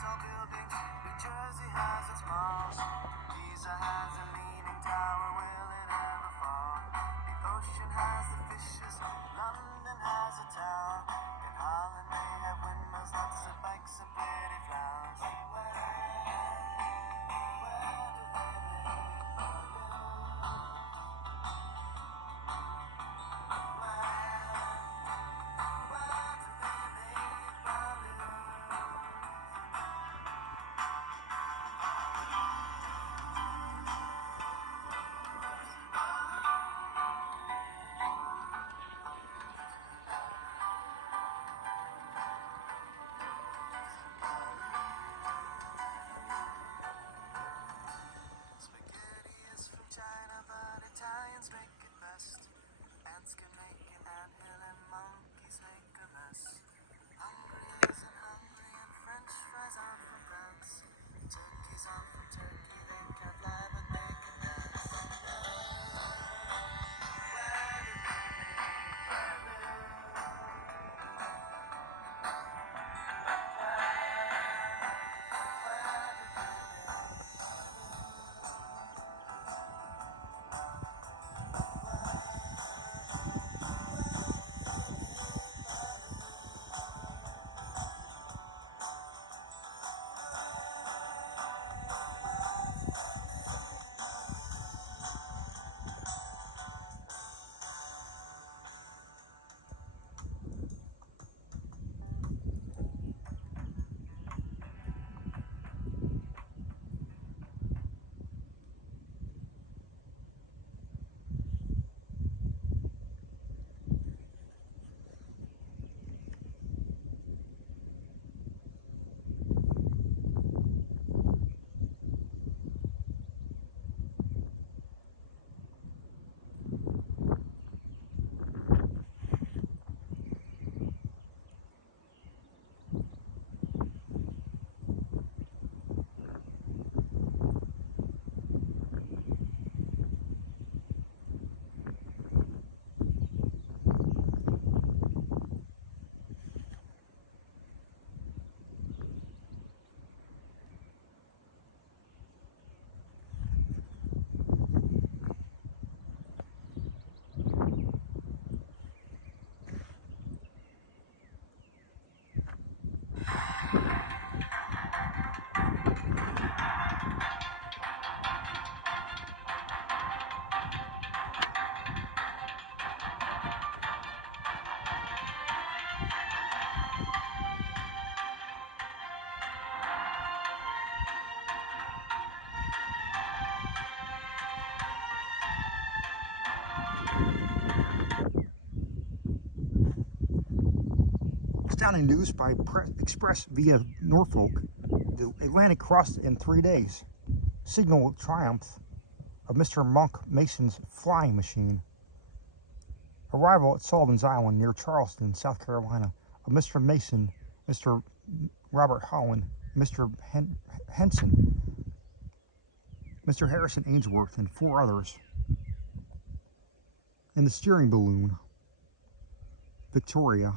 tall buildings. New Jersey has its malls. Giza has a leaning tower. Will it ever fall? The ocean has the fishes. London has a town. And Holland may have windmills, lots of bikes and pretty flowers. Spaghetti is from China, but Italians make it best. Ants can make an anthill and monkeys make a mess. Hungary isn't hungry and French fries aren't from France. Turkeys aren't from Turkey, they can't fly but they can dance. Astounding news by express via Norfolk. The Atlantic crossed in 3 days. Signal triumph of Mr. Monk Mason's flying machine. Arrival at Sullivan's Island near Charleston, South Carolina, of Mr. Mason, Mr. Robert Holland, Mr. Henson, Mr. Harrison Ainsworth, and 4 others. In the steering balloon, Victoria,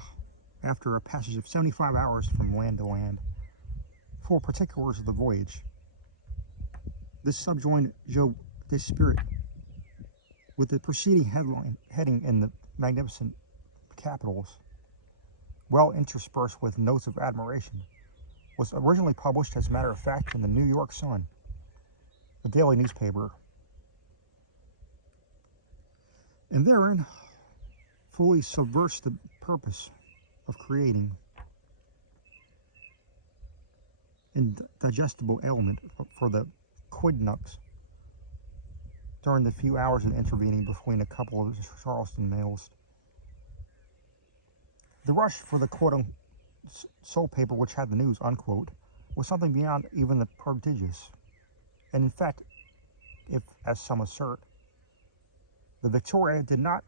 after a passage of 75 hours from land to land. For particulars of the voyage, this subjoined Joe Spirit with the preceding heading in the magnificent capitals, well interspersed with notes of admiration, was originally published, as a matter of fact, in the New York Sun, the daily newspaper, and therein fully subverts the purpose of creating indigestible element for the quidnuncs during the few hours intervening between a couple of Charleston mails. The rush for the quote sole paper which had the news, unquote, was something beyond even the prodigious. And in fact, if, as some assert, the Victoria did not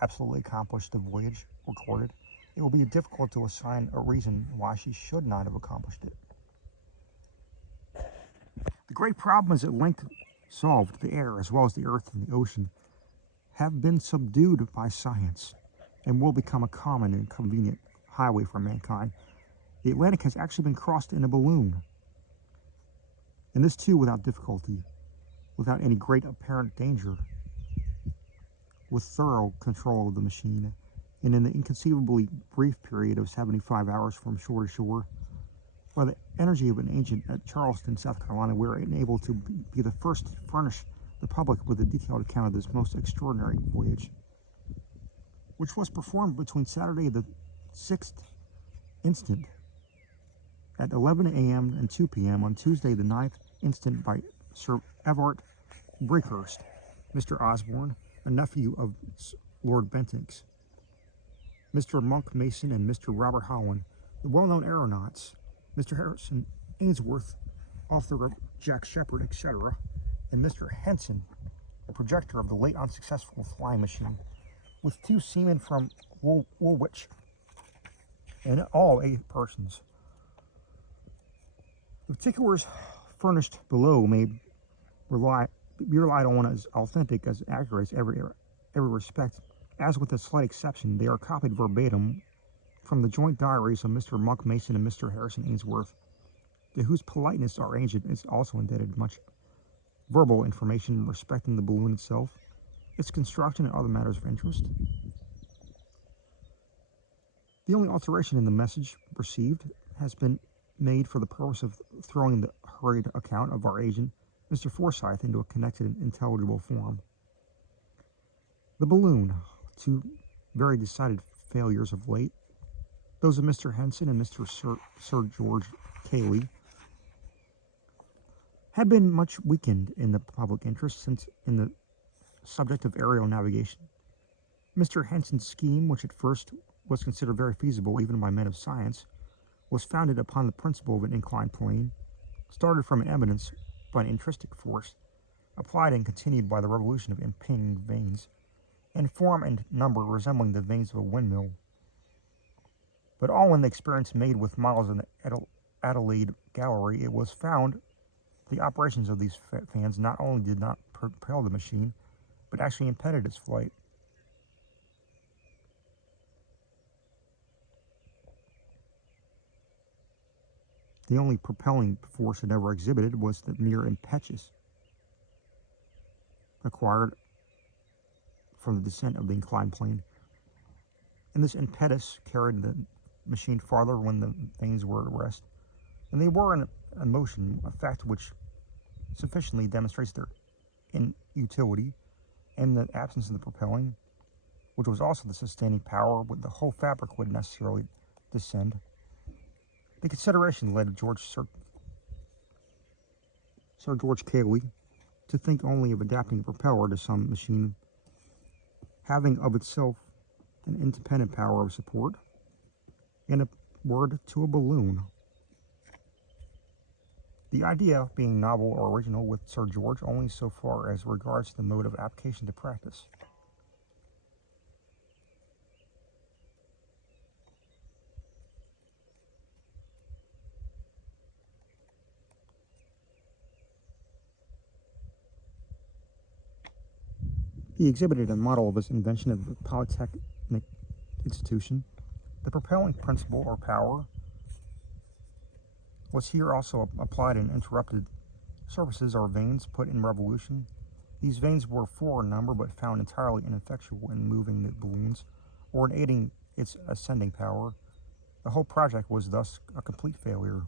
absolutely accomplish the voyage recorded, it will be difficult to assign a reason why she should not have accomplished it. The great problems at length solved, the air as well as the earth and the ocean, have been subdued by science and will become a common and convenient highway for mankind the Atlantic has actually been crossed in a balloon. And this too without difficulty, without any great apparent danger, with thorough control of the machine, and in the inconceivably brief period of 75 hours from shore to shore. By the energy of an agent at Charleston, South Carolina, we were enabled to be the first to furnish the public with a detailed account of this most extraordinary voyage, which was performed between Saturday the 6th instant at 11 a.m. and 2 p.m. on Tuesday the 9th instant by Sir Everett Breakhurst, Mr. Osborne, a nephew of Lord Bentinck's, Mr. Monk Mason, and Mr. Robert Holland, the well-known aeronauts, Mr. Harrison Ainsworth, author of Jack Sheppard, etc., and Mr. Henson, the projector of the late unsuccessful flying machine, with 2 seamen from Woolwich, and all 8 persons. The particulars furnished below may be relied on as authentic, as accurate as every respect. As with a slight exception, they are copied verbatim from the joint diaries of Mr. Monk Mason and Mr. Harrison Ainsworth, to whose politeness our agent is also indebted much verbal information respecting the balloon itself, its construction, and other matters of interest. The only alteration in the message received has been made for the purpose of throwing the hurried account of our agent, Mr. Forsyth, into a connected and intelligible form. The balloon, 2 very decided failures of late, those of Mr. Henson and Mr. Sir George Cayley, had been much weakened in the public interest since in the subject of aerial navigation. Mr. Henson's scheme, which at first was considered very feasible even by men of science, was founded upon the principle of an inclined plane, started from an eminence by an intrinsic force, applied and continued by the revolution of impinging vanes, in form and number resembling the vanes of a windmill. But all in the experience made with models in the Adelaide Gallery, it was found the operations of these fans not only did not propel the machine, but actually impeded its flight. The only propelling force it ever exhibited was the mere impetus acquired from the descent of the inclined plane. And this impetus carried the machine farther when the vanes were at rest. And they were in motion, a fact which sufficiently demonstrates their inutility and the absence of the propelling, which was also the sustaining power, with the whole fabric would necessarily descend. The consideration led Sir George Cayley to think only of adapting a propeller to some machine having of itself an independent power of support, in a word, to a balloon. The idea being novel or original with Sir George only so far as regards the mode of application to practice. He exhibited a model of his invention at the Polytechnic Institution. The propelling principle, or power, was here also applied in interrupted surfaces, or vanes, put in revolution. These vanes were 4 in number, but found entirely ineffectual in moving the balloons, or in aiding its ascending power. The whole project was thus a complete failure.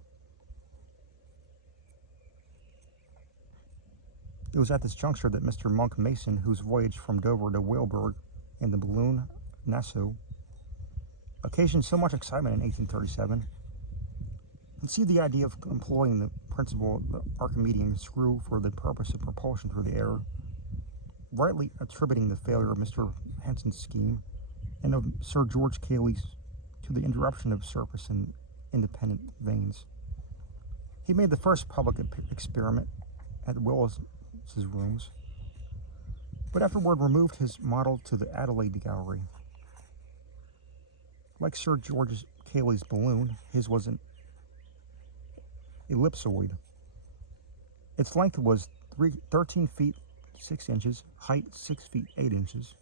It was at this juncture that Mr. Monk Mason, whose voyage from Dover to Weilburg in the balloon Nassau occasioned so much excitement in 1837, conceived the idea of employing the principle of the Archimedean screw for the purpose of propulsion through the air, rightly attributing the failure of Mr. Henson's scheme and of Sir George Cayley's to the interruption of surface and independent vanes. He made the first public experiment at Willis's rooms, but afterward removed his model to the Adelaide Gallery. Like Sir George Cayley's balloon, his was an ellipsoid. Its length was 13 feet 6 inches, height 6 feet 8 inches.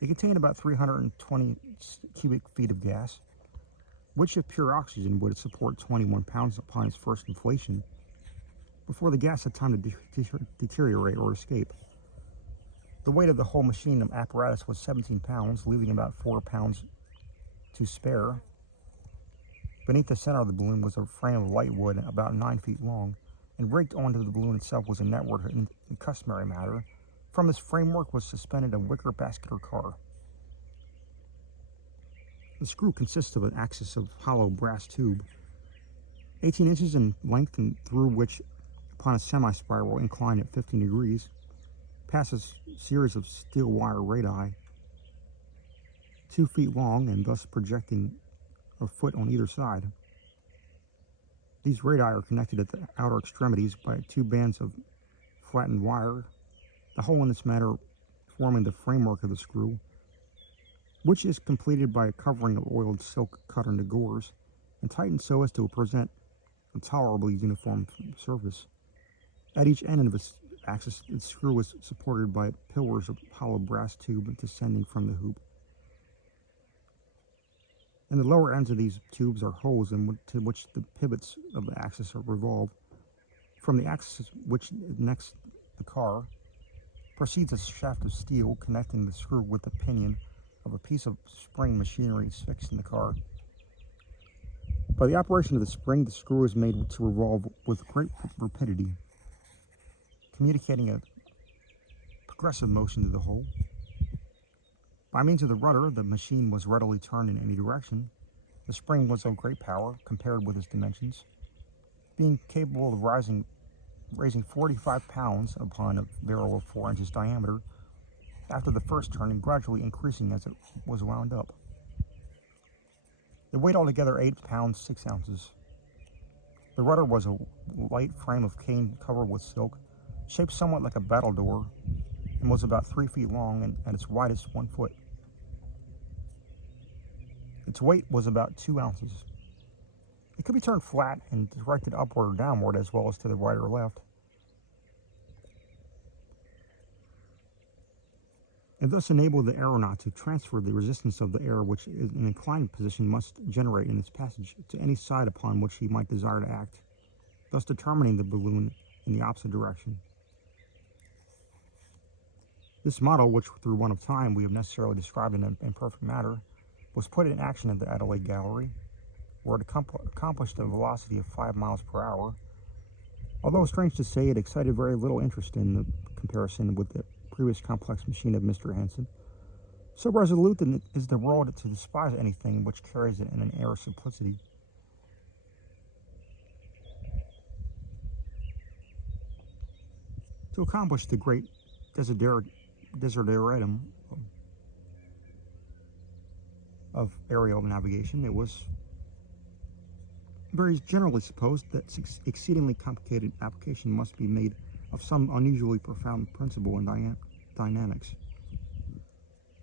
It contained about 320 cubic feet of gas. which if pure oxygen would support 21 pounds upon its first inflation, before the gas had time to deteriorate or escape. The weight of the whole machine apparatus was 17 pounds, leaving about 4 pounds to spare. Beneath the center of the balloon was a frame of light wood about 9 feet long, and rigged onto the balloon itself was a network in customary manner. From this framework was suspended a wicker basket or car. The screw consists of an axis of hollow brass tube, 18 inches in length, and through which, upon a semi-spiral incline at 15 degrees, passes a series of steel wire radii, 2 feet long and thus projecting a foot on either side. These radii are connected at the outer extremities by 2 bands of flattened wire, the whole in this manner forming the framework of the screw, which is completed by a covering of oiled silk cut into gores and tightened so as to present a tolerably uniform surface. At each end of its axis, the screw is supported by pillars of hollow brass tube descending from the hoop. In the lower ends of these tubes are holes to which the pivots of the axis are revolved. From the axis which is next the car proceeds a shaft of steel connecting the screw with the pinion of a piece of spring machinery fixed in the car. By the operation of the spring, the screw is made to revolve with great rapidity, communicating a progressive motion to the whole. By means of the rudder, the machine was readily turned in any direction. The spring was of great power compared with its dimensions, being capable of raising 45 pounds upon a barrel of 4 inches diameter after the first turn, and gradually increasing as it was wound up. It weighed altogether 8 pounds 6 ounces. The rudder was a light frame of cane covered with silk, shaped somewhat like a battledore, and was about 3 feet long and at its widest 1 foot. Its weight was about 2 ounces. It could be turned flat and directed upward or downward, as well as to the right or left. It thus enabled the aeronaut to transfer the resistance of the air which in an inclined position must generate in its passage to any side upon which he might desire to act, thus determining the balloon in the opposite direction. This model, which through want of time we have necessarily described in an imperfect manner, was put in action at the Adelaide Gallery, where it accomplished a velocity of 5 miles per hour. Although strange to say, it excited very little interest in the comparison with the previous complex machine of Mr. Henson. So resolute is the world to despise anything which carries it in an air of simplicity. To accomplish the great desideratum of aerial navigation, it was very generally supposed that exceedingly complicated application must be made of some unusually profound principle in dynamics.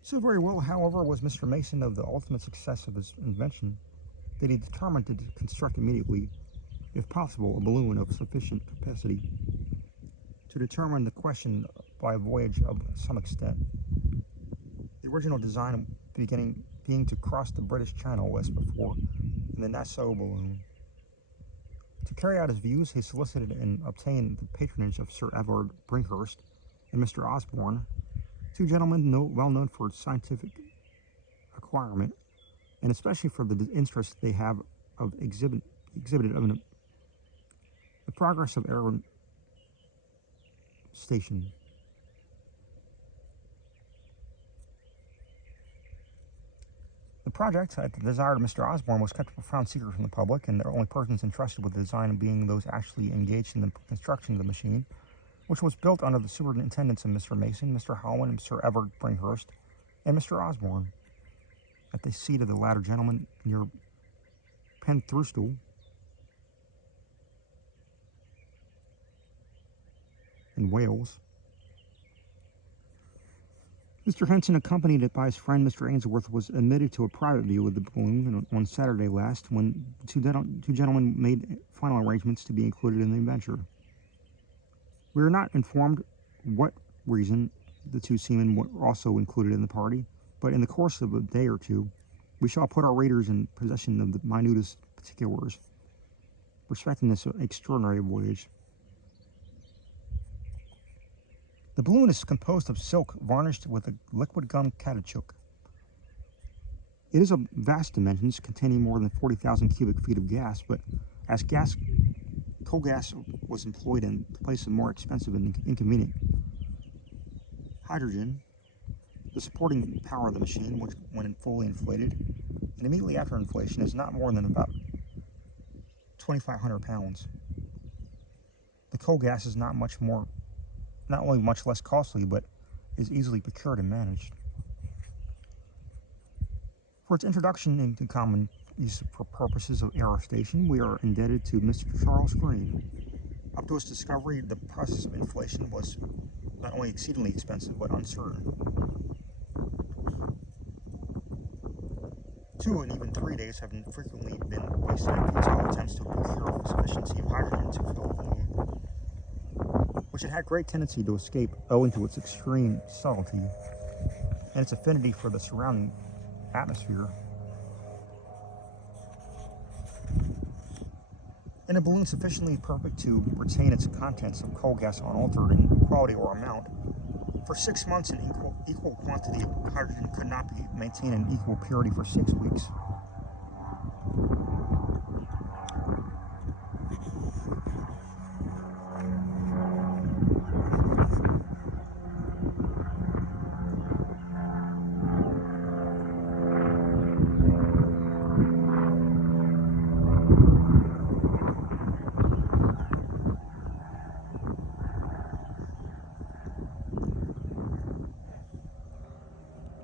So very well, however, was Mr. Mason of the ultimate success of his invention that he determined to construct immediately, if possible, a balloon of sufficient capacity to determine the question by a voyage of some extent. The original design being to cross the British Channel as before in the Nassau balloon. To carry out his views, he solicited and obtained the patronage of Sir Everard Bringhurst and Mr. Osborne, 2 gentlemen well known for scientific acquirement, and especially for the interest they have exhibited in the progress of air station. The project, at the desire of Mr. Osborne, was kept a profound secret from the public, and the only persons entrusted with the design being those actually engaged in the construction of the machine, which was built under the superintendence of Mr. Mason, Mr. Holland, and Sir Everard Bringhurst, and Mr. Osborne, at the seat of the latter gentleman near Penthrustuel, in Wales. Mr. Henson, accompanied by his friend Mr. Ainsworth, was admitted to a private view of the balloon on Saturday last, when two gentlemen made final arrangements to be included in the adventure. We are not informed what reason the 2 seamen were also included in the party, but in the course of a day or two, We shall put our readers in possession of the minutest particulars respecting this extraordinary voyage. The balloon is composed of silk varnished with a liquid gum caoutchouc. It is of vast dimensions, containing more than 40,000 cubic feet of gas, but as coal gas was employed in place of more expensive and inconvenient hydrogen, the supporting power of the machine, which, when fully inflated, and immediately after inflation, is not more than about 2,500 pounds. The coal gas is not only much less costly, but is easily procured and managed. For its introduction into common use for purposes of aerostation, we are indebted to Mr. Charles Green. Up to its discovery, the process of inflation was not only exceedingly expensive, but uncertain. 2 and even 3 days have frequently been wasted in futile attempts to procure a sufficiency of hydrogen to fill the balloon, which it had great tendency to escape owing to its extreme subtlety and its affinity for the surrounding atmosphere. In a balloon sufficiently perfect to retain its contents of coal gas unaltered in quality or amount, for 6 months an equal quantity of hydrogen could not be maintained in equal purity for 6 weeks.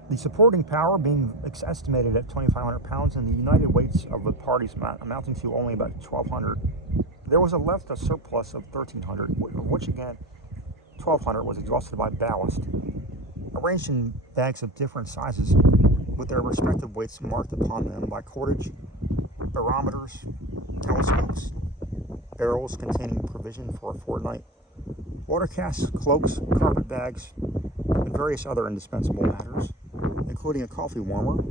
The supporting power being estimated at 2,500 pounds and the united weights of the parties amounting to only about 1,200, there was left a surplus of 1,300, of which again 1,200 was exhausted by ballast, arranged in bags of different sizes with their respective weights marked upon them by cordage, barometers, telescopes, barrels containing provision for a fortnight, water casks, cloaks, carpet bags, and various other indispensable matters, including a coffee warmer,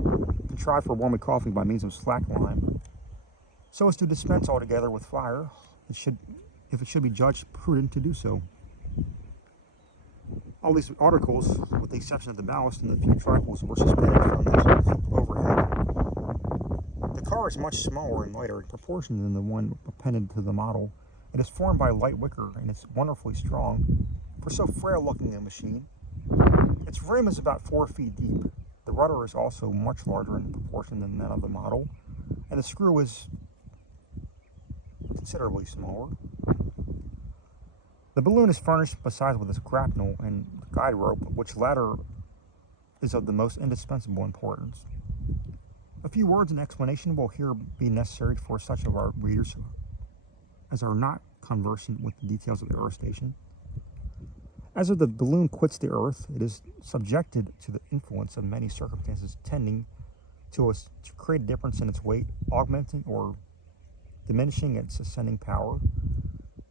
contrived for warming coffee by means of slack lime, so as to dispense altogether with fire, if it should be judged prudent to do so. All these articles, with the exception of the ballast and the few trifles, were suspended from the overhead. The car is much smaller and lighter in proportion than the one appended to the model. It is formed by light wicker and is wonderfully strong for so frail-looking a machine. Its rim is about 4 feet deep. The rudder is also much larger in proportion than that of the model, and the screw is considerably smaller. The balloon is furnished besides with its grapnel and guide rope, which latter is of the most indispensable importance. A few words and explanation will here be necessary for such of our readers as are not conversant with the details of the aerostation. As the balloon quits the earth, it is subjected to the influence of many circumstances tending to create a difference in its weight, augmenting or diminishing its ascending power.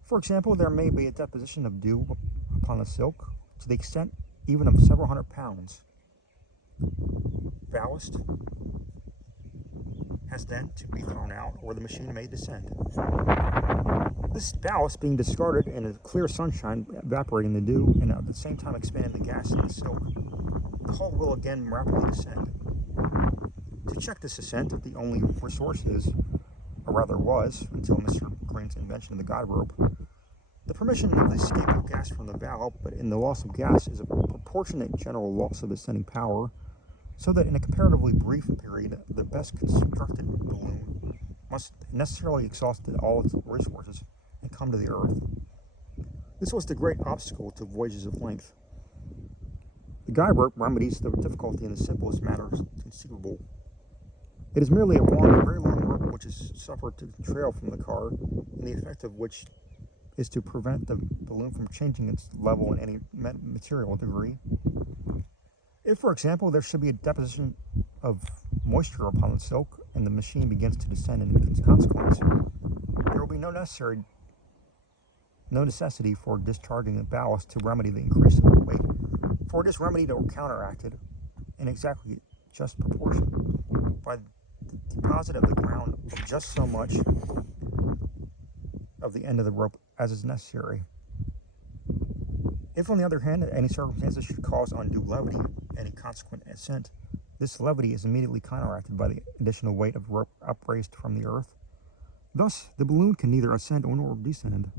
For example, there may be a deposition of dew upon the silk to the extent even of several hundred pounds. Ballast has then to be thrown out, or the machine may descend. This ballast being discarded in a clear sunshine, evaporating the dew, and at the same time expanding the gas in the silk, the hull will again rapidly descend. To check this ascent, the only resource is, or rather was, until Mr. Green's invention of the guide rope, the permission of the escape of gas from the valve, but in the loss of gas is a proportionate general loss of ascending power, so that in a comparatively brief period, the best constructed balloon must necessarily exhaust all its resources and come to the earth. This was the great obstacle to voyages of length. The guide rope remedies the difficulty in the simplest matters conceivable. It is merely a very long rope which is suffered to trail from the car, and the effect of which is to prevent the balloon from changing its level in any material degree. If, for example, there should be a deposition of moisture upon the silk and the machine begins to descend in consequence, there will be no necessity for discharging the ballast to remedy the increase in weight, for it is remedied or counteracted in exactly just proportion by deposit of the ground of just so much of the end of the rope as is necessary. If, on the other hand, any circumstances should cause undue levity and a consequent ascent, this levity is immediately counteracted by the additional weight of rope upraised from the earth. Thus, the balloon can neither ascend nor descend,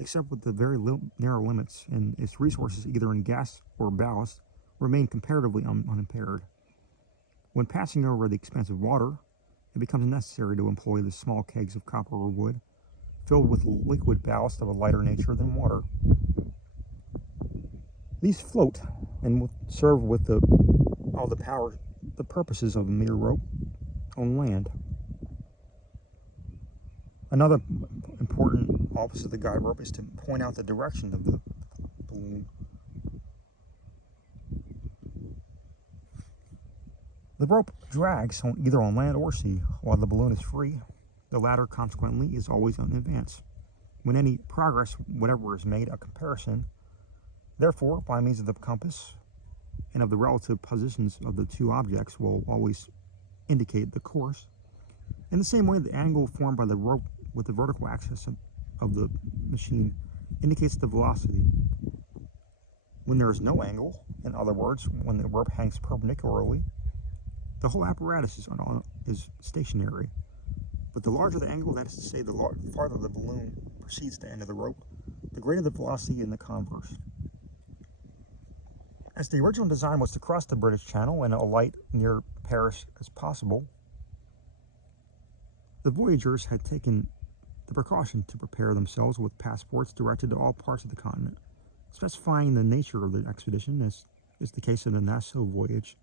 except with the very narrow limits, and its resources, either in gas or ballast, remain comparatively unimpaired. When passing over the expanse of water, it becomes necessary to employ the small kegs of copper or wood, filled with liquid ballast of a lighter nature than water. These float and serve with all the purposes of a mere rope on land. Another important office of the guide rope is to point out the direction of the balloon. The rope drags either on land or sea, while the balloon is free. The latter, consequently, is always in advance. When any progress whatever is made, a comparison, therefore, by means of the compass and of the relative positions of the two objects, will always indicate the course. In the same way, the angle formed by the rope with the vertical axis of the machine indicates the velocity. When there is no angle, in other words, when the rope hangs perpendicularly, the whole apparatus is stationary. But the larger the angle, that is to say, the farther the balloon proceeds the end of the rope, the greater the velocity in the converse. As the original design was to cross the British Channel and alight near Paris as possible, the voyagers had taken the precaution to prepare themselves with passports directed to all parts of the continent, specifying the nature of the expedition, as is the case of the Nassau voyage,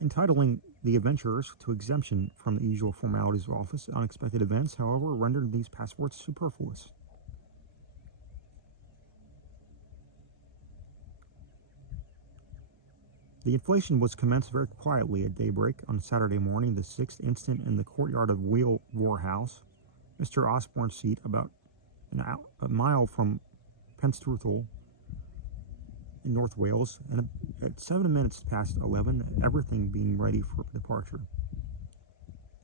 entitling the adventurers to exemption from the usual formalities of office. Unexpected events, however, rendered these passports superfluous. The inflation was commenced very quietly at daybreak on Saturday morning, the 6th instant, in the courtyard of Wheelwore House, Mr. Osborne's seat, about a mile from Penstruthal in North Wales, and at 7 minutes past 11, everything being ready for departure.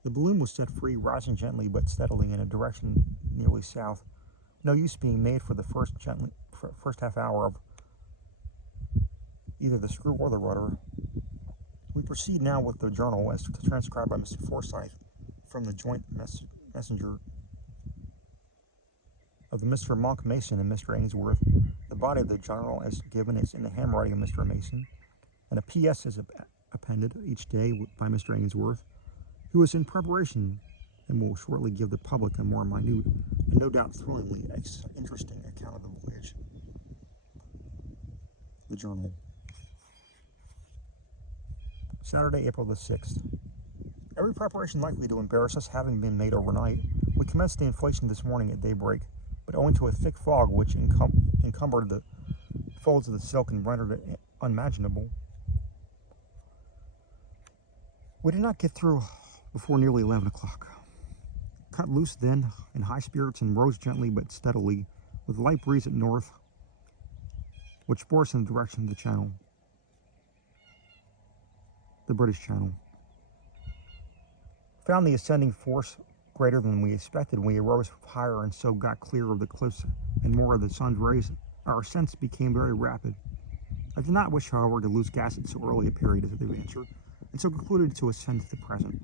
The balloon was set free, rising gently but steadily in a direction nearly south, no use being made for the first half hour of either the screw or the rudder. We proceed now with the journal as transcribed by Mr. Forsyth from the joint messenger of the Mr. Monk Mason and Mr. Ainsworth. The body of the journal, as given, is in the handwriting of Mr. Mason, and a P.S. is appended each day by Mr. Ainsworth, who is in preparation and will shortly give the public a more minute and no doubt thrillingly interesting account of the voyage. The journal. Saturday, April the 6th. Every preparation likely to embarrass us having been made overnight, we commenced the inflation this morning at daybreak, but owing to a thick fog which encumbered the folds of the silk and rendered it unmanageable, we did not get through before nearly 11 o'clock. Cut loose then in high spirits and rose gently but steadily, with a light breeze at north, which bore us in the direction of the Channel. The British Channel. Found the ascending force greater than we expected. We arose higher and so got clear of the cliffs and more of the sun's rays. Our ascents became very rapid. I did not wish, however, to lose gas at so early a period of the adventure, and so concluded to ascend to the present.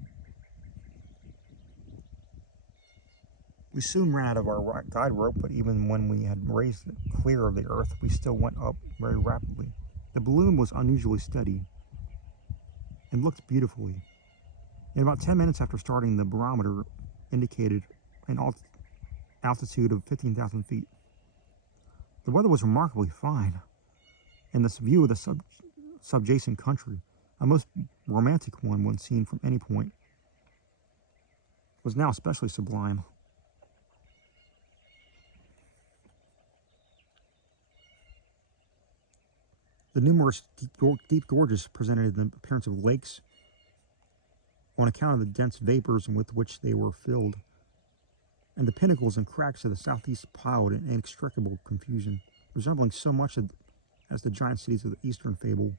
We soon ran out of our guide rope, but even when we had raised it clear of the earth, we still went up very rapidly. The balloon was unusually steady and looked beautifully. In about 10 minutes after starting, the barometer indicated an altitude of 15,000 feet. The weather was remarkably fine, and this view of the subjacent country, a most romantic one when seen from any point, was now especially sublime. The numerous deep gorges presented the appearance of lakes on account of the dense vapors with which they were filled, and the pinnacles and cracks of the southeast piled in inextricable confusion, resembling so much as the giant cities of the Eastern fable.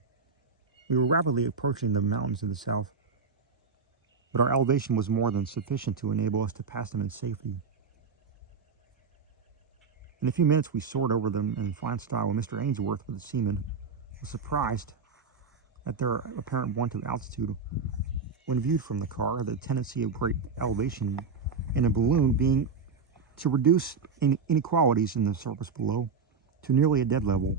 We were rapidly approaching the mountains in the south, but our elevation was more than sufficient to enable us to pass them in safety. In a few minutes, we soared over them in fine style, and Mr. Ainsworth, with the seaman, was surprised at their apparent want of altitude. When viewed from the car, the tendency of great elevation in a balloon being to reduce inequalities in the surface below to nearly a dead level.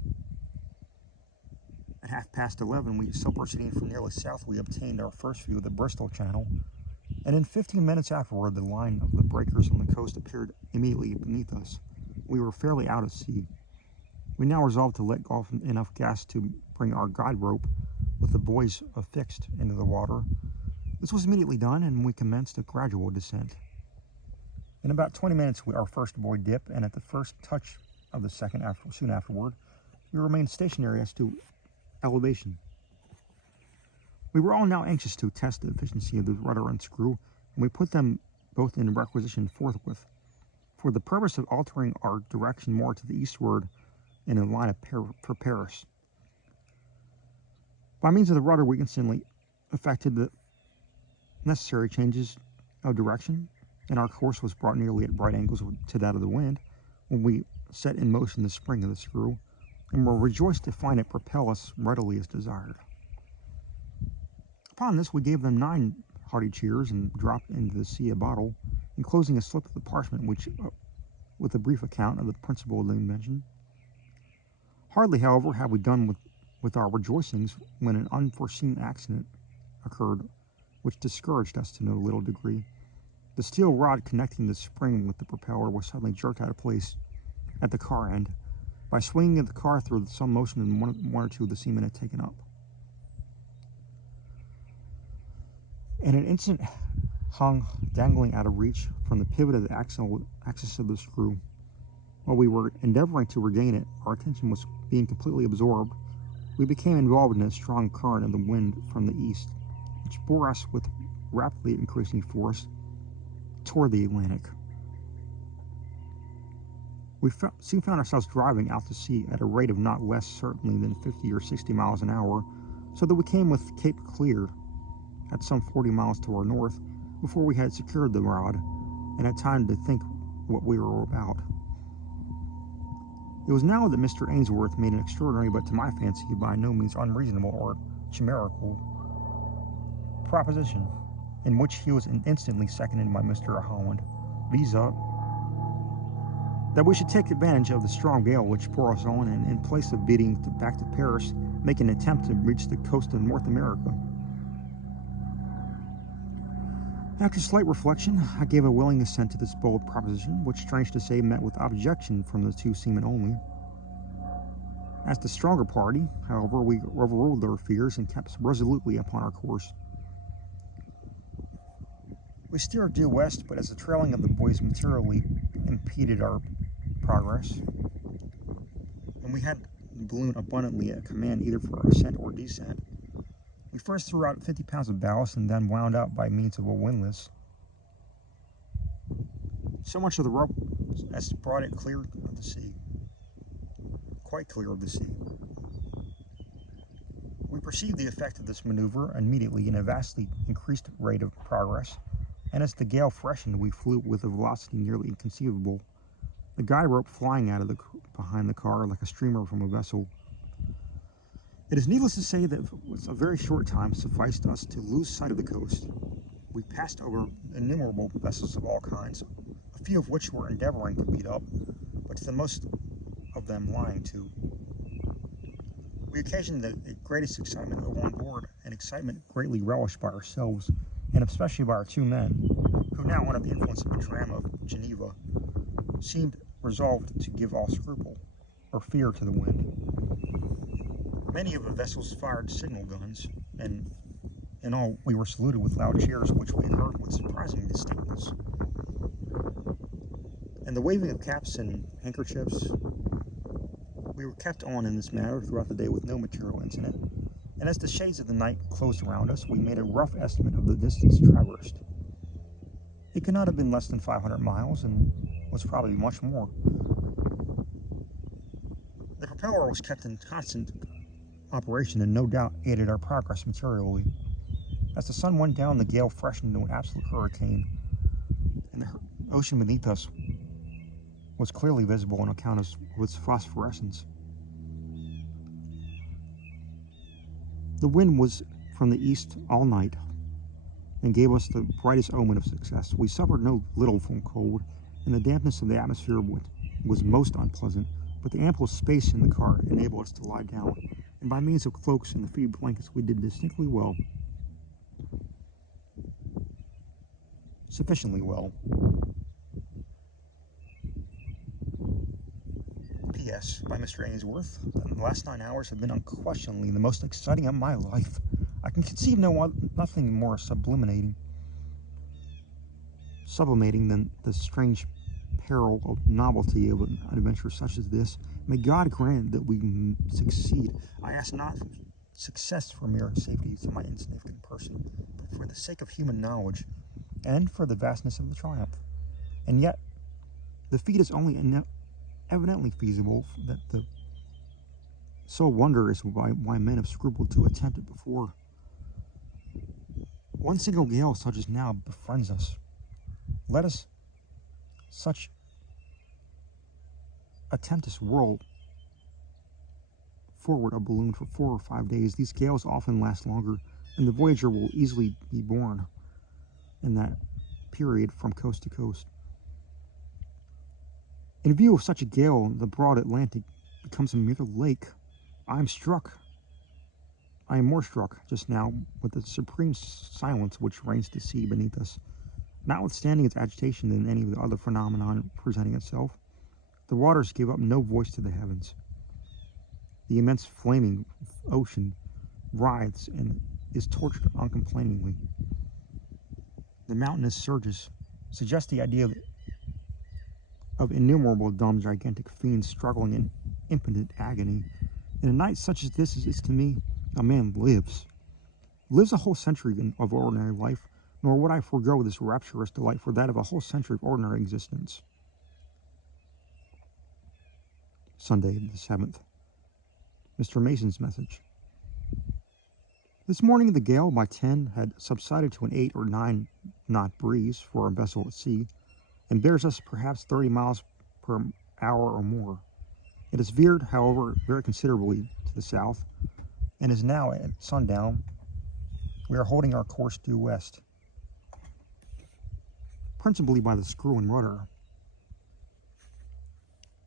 At 11:30, we still proceeding from nearly south, we obtained our first view of the Bristol Channel, and in 15 minutes afterward, the line of the breakers on the coast appeared immediately beneath us. We were fairly out at sea. We now resolved to let off enough gas to bring our guide rope with the buoys affixed into the water. This was immediately done, and we commenced a gradual descent. In about 20 minutes, our first buoy dipped, and at the first touch of the second, soon afterward, we remained stationary as to elevation. We were all now anxious to test the efficiency of the rudder and screw, and we put them both in requisition forthwith, for the purpose of altering our direction more to the eastward in a line for Paris. By means of the rudder, we instantly effected the necessary changes of direction, and our course was brought nearly at right angles to that of the wind when we set in motion the spring of the screw, and were rejoiced to find it propel us readily as desired. Upon this, we gave them 9 hearty cheers and dropped into the sea a bottle, enclosing a slip of the parchment which, with a brief account of the principle of the invention. Hardly, however, had we done with our rejoicings when an unforeseen accident occurred, which discouraged us to no little degree. The steel rod connecting the spring with the propeller was suddenly jerked out of place at the car end by swinging the car through some motion in one or two of the seamen had taken up. In an instant, hung dangling out of reach from the pivot of the axis of the screw. While we were endeavoring to regain it, our attention was being completely absorbed. We became involved in a strong current of the wind from the east, which bore us with rapidly increasing force toward the Atlantic. We soon found ourselves driving out to sea at a rate of not less certainly than 50 or 60 miles an hour, so that we came with Cape Clear at some 40 miles to our north before we had secured the rod and had time to think what we were about. It was now that Mr. Ainsworth made an extraordinary, but to my fancy by no means unreasonable or chimerical proposition, in which he was instantly seconded by Mr. Holland, viz., that we should take advantage of the strong gale which bore us on, and in place of beating back to Paris, make an attempt to reach the coast of North America. After slight reflection, I gave a willing assent to this bold proposition, which, strange to say, met with objection from the 2 seamen only. As the stronger party, however, we overruled their fears and kept resolutely upon our course. We steered due west, but as the trailing of the buoys materially impeded our progress, and we had the balloon abundantly at command either for ascent or descent, we first threw out 50 pounds of ballast and then wound up by means of a windlass so much of the rope as brought it clear of the sea, quite clear of the sea. We perceived the effect of this maneuver immediately in a vastly increased rate of progress, and as the gale freshened, we flew with a velocity nearly inconceivable, the guide rope flying out of behind the car like a streamer from a vessel. It is needless to say that a very short time sufficed us to lose sight of the coast. We passed over innumerable vessels of all kinds, a few of which were endeavoring to beat up, but to the most of them lying to. We occasioned the greatest excitement on board, an excitement greatly relished by ourselves, and especially by our 2 men, who now, under the influence of the dram of Geneva, seemed resolved to give all scruple or fear to the wind. Many of the vessels fired signal guns, and in all we were saluted with loud cheers, which we heard with surprising distinctness. And the waving of caps and handkerchiefs, we were kept on in this manner throughout the day with no material incident, and as the shades of the night closed around us, we made a rough estimate of the distance traversed. It could not have been less than 500 miles, and was probably much more. The propeller was kept in constant operation and no doubt aided our progress materially. As the sun went down, the gale freshened into an absolute hurricane, and the ocean beneath us was clearly visible on account of its phosphorescence. The wind was from the east all night and gave us the brightest omen of success. We suffered no little from cold, and the dampness of the atmosphere was most unpleasant, but the ample space in the car enabled us to lie down, and by means of cloaks and the few blankets we did distinctly well. Sufficiently well. P.S. by Mr. Ainsworth. The last 9 hours have been unquestionably the most exciting of my life. I can conceive nothing more sublimating than the strange peril of novelty of an adventure such as this. May God grant that we succeed. I ask not success for mere safety to my insignificant person, but for the sake of human knowledge and for the vastness of the triumph. And yet, the feat is only evidently feasible, that the sole wonder is why men have scrupled to attempt it before. One single gale such as now befriends us. Let us such attempt this whirl forward a balloon for 4 or 5 days. These gales often last longer, and the voyager will easily be borne in that period from coast to coast. In view of such a gale, the broad Atlantic becomes a mere lake. I am more struck just now with the supreme silence which reigns the sea beneath us. Notwithstanding its agitation than any of the other phenomenon presenting itself, the waters give up no voice to the heavens. The immense flaming ocean writhes and is tortured uncomplainingly. The mountainous surges suggest the idea of innumerable dumb gigantic fiends struggling in impotent agony. In a night such as this is to me, a man lives a whole century of ordinary life, nor would I forego this rapturous delight for that of a whole century of ordinary existence. Sunday the 7th. Mr. Mason's message. This morning the gale by 10 had subsided to an 8 or 9 knot breeze for a vessel at sea, and bears us perhaps 30 miles per hour or more. It has veered, however, very considerably to the south, and is now at sundown. We are holding our course due west, principally by the screw and rudder,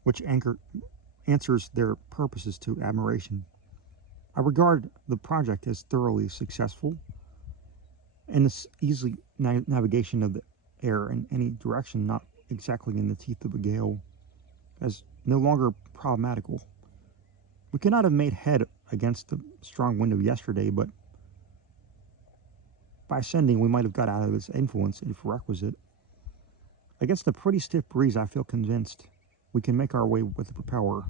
which answers their purposes to admiration. I regard the project as thoroughly successful, and this easy navigation of the air in any direction not exactly in the teeth of a gale as no longer problematical. We could not have made head against the strong wind of yesterday, but by ascending we might have got out of its influence if requisite. Against the pretty stiff breeze I feel convinced we can make our way with the propeller.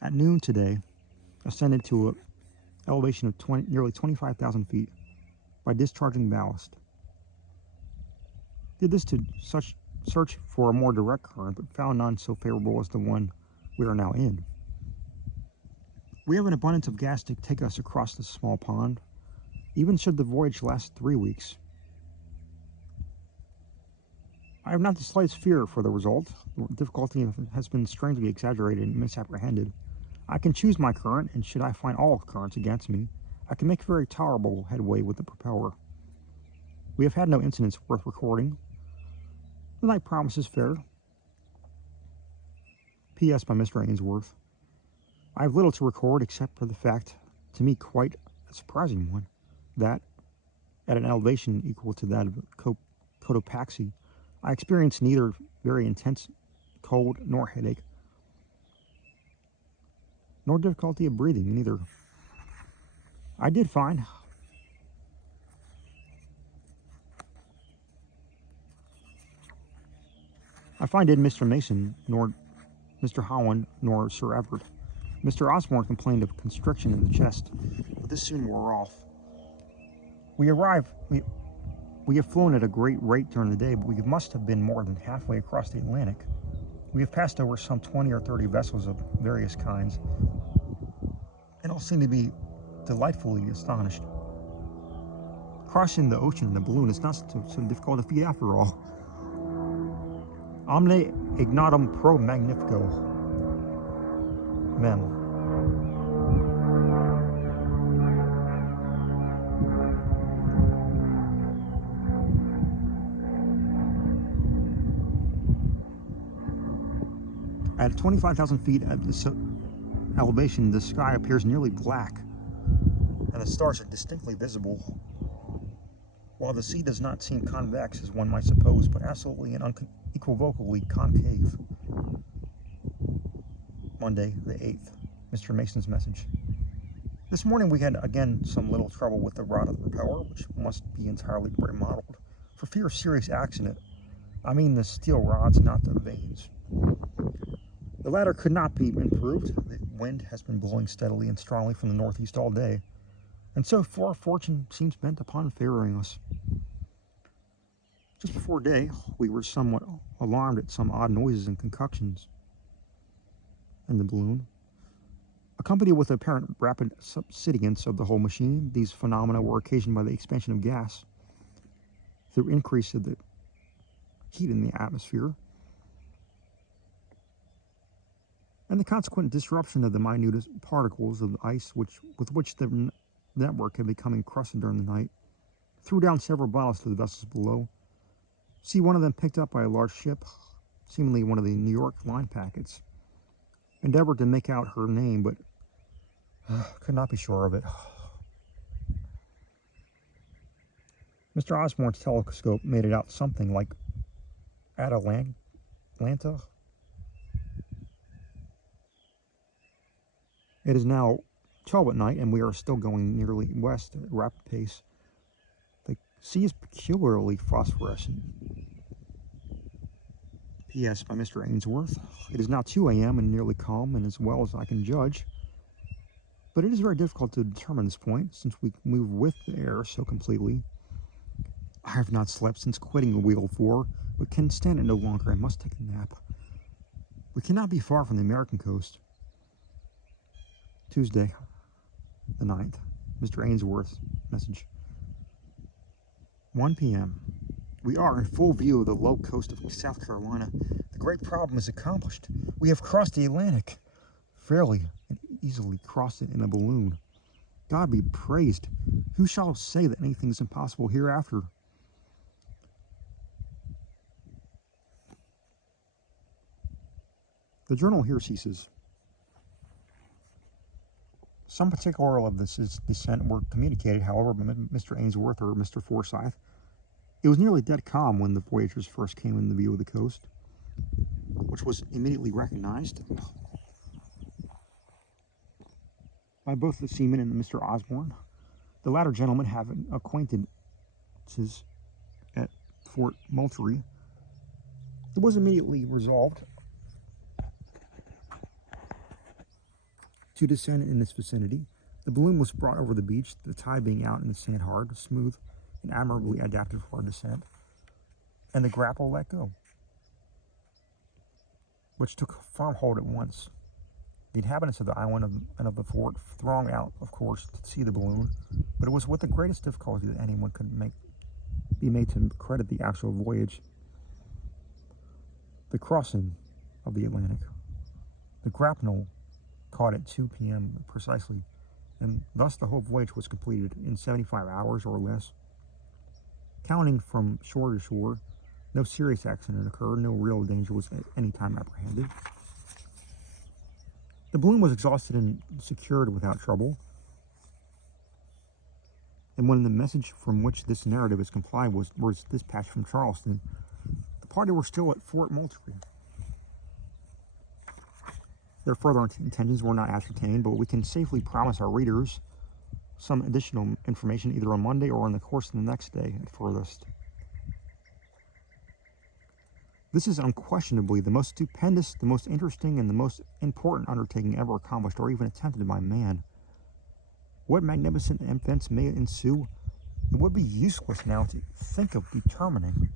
At noon today, ascended to an elevation of nearly 25,000 feet by discharging ballast. Did this to search for a more direct current, but found none so favorable as the one we are now in. We have an abundance of gas to take us across this small pond, even should the voyage last 3 weeks. I have not the slightest fear for the result. The difficulty has been strangely exaggerated and misapprehended. I can choose my current, and should I find all currents against me, I can make very tolerable headway with the propeller. We have had no incidents worth recording. The night promises fair. P.S. by Mr. Ainsworth. I have little to record except for the fact, to me quite a surprising one, that, at an elevation equal to that of Cotopaxi, I experienced neither very intense cold nor headache, nor difficulty of breathing, neither. I did find neither Mr. Mason, nor Mr. Holland, nor Sir Everett. Mr. Osborne complained of constriction in the chest, but this soon wore off. We have flown at a great rate during the day, but we must have been more than halfway across the Atlantic. We have passed over some 20 or 30 vessels of various kinds, and all seem to be delightfully astonished. Crossing the ocean in a balloon is not so difficult a feat after all. Omne ignotum pro magnifico. Mem. At 25,000 feet at this elevation, the sky appears nearly black, and the stars are distinctly visible, while the sea does not seem convex as one might suppose, but absolutely and unequivocally concave. Monday, the 8th, Mr. Mason's message. This morning we had again some little trouble with the rod of the propeller, which must be entirely remodeled. For fear of serious accident, I mean the steel rods, not the vanes. The latter could not be improved. The wind has been blowing steadily and strongly from the northeast all day, and so far fortune seems bent upon favoring us. Just before day, we were somewhat alarmed at some odd noises and concoctions in the balloon. Accompanied with apparent rapid subsidence of the whole machine, these phenomena were occasioned by the expansion of gas through increase of the heat in the atmosphere, and the consequent disruption of the minutest particles of the ice with which the network had become encrusted during the night, threw down several bottles to the vessels below. See one of them picked up by a large ship, seemingly one of the New York line packets. Endeavored to make out her name, but could not be sure of it. Mr. Osborne's telescope made it out something like Atalanta. It is now 12 at night, and we are still going nearly west at a rapid pace. The sea is peculiarly phosphorescent. P.S. by Mr. Ainsworth. It is now 2 a.m. and nearly calm, and as well as I can judge. But it is very difficult to determine this point, since we move with the air so completely. I have not slept since quitting the Wheel 4, but can stand it no longer and must take a nap. We cannot be far from the American coast. Tuesday, the 9th, Mr. Ainsworth's message. 1 p.m. We are in full view of the low coast of South Carolina. The great problem is accomplished. We have crossed the Atlantic. Fairly and easily crossed it in a balloon. God be praised. Who shall say that anything is impossible hereafter? The journal here ceases. Some particular of this descent were communicated, however, by Mr. Ainsworth or Mr. Forsyth. It was nearly dead calm when the voyagers first came in view of the coast, which was immediately recognized by both the seaman and Mr. Osborne. The latter gentleman having acquaintances at Fort Moultrie, it was immediately resolved to descend in this vicinity. The balloon was brought over the beach, the tide being out and the sand hard, smooth, and admirably adapted for our descent, and the grapple let go, which took firm hold at once. The inhabitants of the island and of the fort thronged out, of course, to see the balloon, but it was with the greatest difficulty that anyone could be made to credit the actual voyage. The crossing of the Atlantic. The grapnel caught at 2 p.m. precisely, and thus the whole voyage was completed in 75 hours or less. Counting from shore to shore, no serious accident occurred, no real danger was at any time apprehended. The balloon was exhausted and secured without trouble, and when the message from which this narrative is complied was dispatched from Charleston, the party were still at Fort Moultrie. Their further intentions were not ascertained, but we can safely promise our readers some additional information either on Monday or in the course of the next day at furthest. This is unquestionably the most stupendous, the most interesting, and the most important undertaking ever accomplished or even attempted by man. What magnificent events may ensue, it would be useless now to think of determining.